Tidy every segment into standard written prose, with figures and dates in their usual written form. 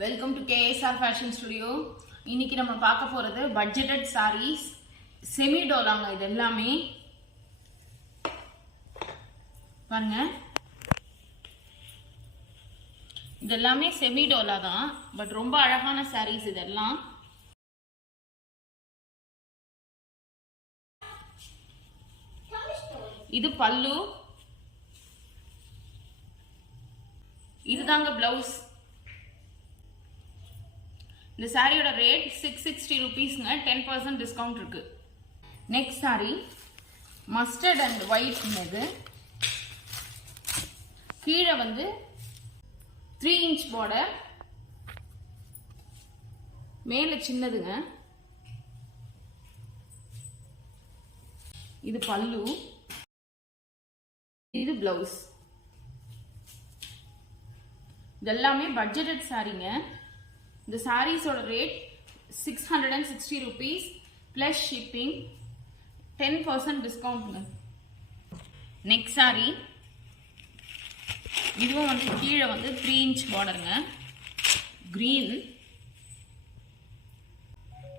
Welcome to KSR fashion studio. இன்னைக்கு நம்ம பார்க்க போறது பட்ஜெட்டட் சாரீஸ், செமி டோலாங்க. இது எல்லாமே பாருங்க, இது எல்லாமே செமி டோலா தான், பட் ரொம்ப அழகான சாரீஸ் இதெல்லாம். இது பல்லு, இதுதாங்க பிளவுஸ். இந்த சாரியோட ரேட் 660 rupeesங்க. 10% டிஸ்கவுண்ட் இருக்கு. Next sorry mustard and white. இது கீழே வந்து 3 inch பார்டர், மேல சின்னதுங்க. இது பல்லு, இது பிளவுஸ். இதெல்லாமே பட்ஜெட்டட் சாரிங்க. இந்த சாரீஸோட ரேட் 660 rupees plus shipping, 10% டிஸ்கவுண்ட்ங்க. நெக்ஸ்ட் சாரி, இதுவும் வந்து கீழே வந்து 3 inch பார்டருங்க, கிரீன்.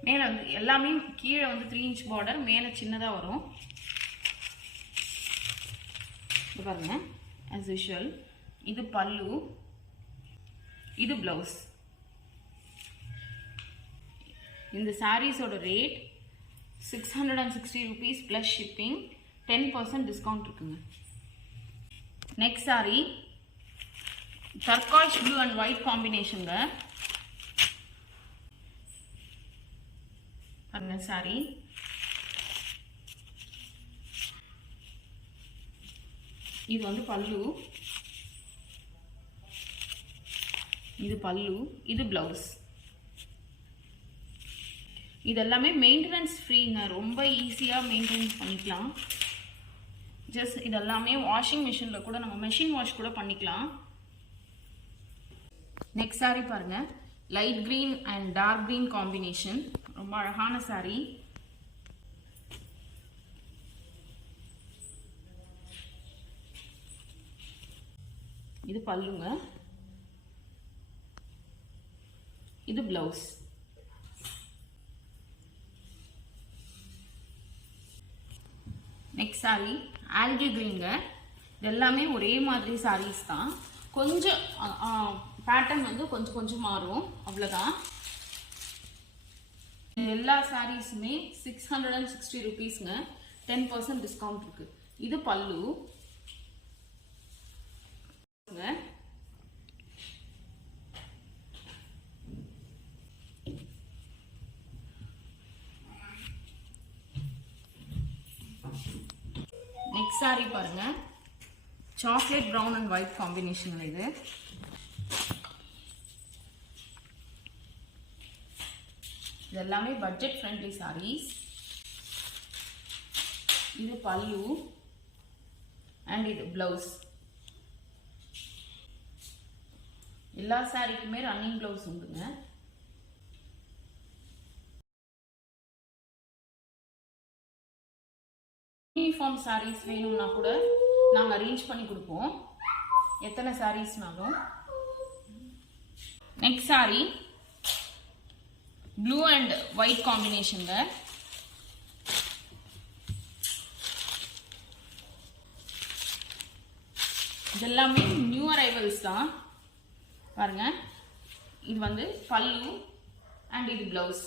மேலே வந்து எல்லாமே கீழே வந்து 3 inch பார்டர், மேலே சின்னதாக வரும். இது பாருங்க, as usual. இது பல்லு, இது பிளவுஸ். இந்த சாரீஸோட rate 660 rupees plus shipping, 10% discount இருக்குங்க. Next sari turquoise blue and white காம்பினேஷனுங்க. பாருங்க சாரி, இது வந்து பல்லு, இது பல்லு, இது பிளவுஸ். இதெல்லாமே மெயின்டெனன்ஸ் ஃப்ரீங்க, ரொம்ப ஈஸியாக மெயின்டைன் பண்ணிக்கலாம். ஜஸ்ட் இதெல்லாமே வாஷிங் மிஷினில் கூட நம்ம மெஷின் வாஷ் கூட பண்ணிக்கலாம். நெக்ஸ்ட் சாரி பாருங்க, light green and dark green combination, ரொம்ப அழகான சாரி. இது பல்லுங்க, இது பிளவுஸ். நெக்ஸ்ட் சாரி ஆல்கி கிரீன்ங்க. இது எல்லாமே ஒரே மாதிரி சாரீஸ் தான், கொஞ்சம் பேட்டர்ன் வந்து கொஞ்சம் கொஞ்சம் மாறும், அவ்வளோதான். எல்லா சாரீஸுமே 660 rupeesங்க. 10% டிஸ்கவுண்ட் இருக்கு. இது பல்லு. நெக்ஸ்ட் சாரி பாருங்க, chocolate brown and white combination. இது எல்லாமே பட்ஜெட் ஃப்ரெண்ட்லி சாரீஸ். இது பல்லு அண்ட் இது பிளவுஸ். எல்லா சாரிக்குமே ரன்னிங் பிளவுஸ் உண்டுங்க. யூனிஃபார்ம் சாரீஸ் வேணும்னா கூட நாங்கள் அரேஞ்ச் பண்ணி கொடுப்போம், எத்தனை சாரீஸ்னாலும். Next sari blue and white காம்பினேஷனுங்க. இதெல்லாமே நியூ அரைவல்ஸ் தான். பாருங்க, இது வந்து பல்லு அண்ட் இது பிளவுஸ்.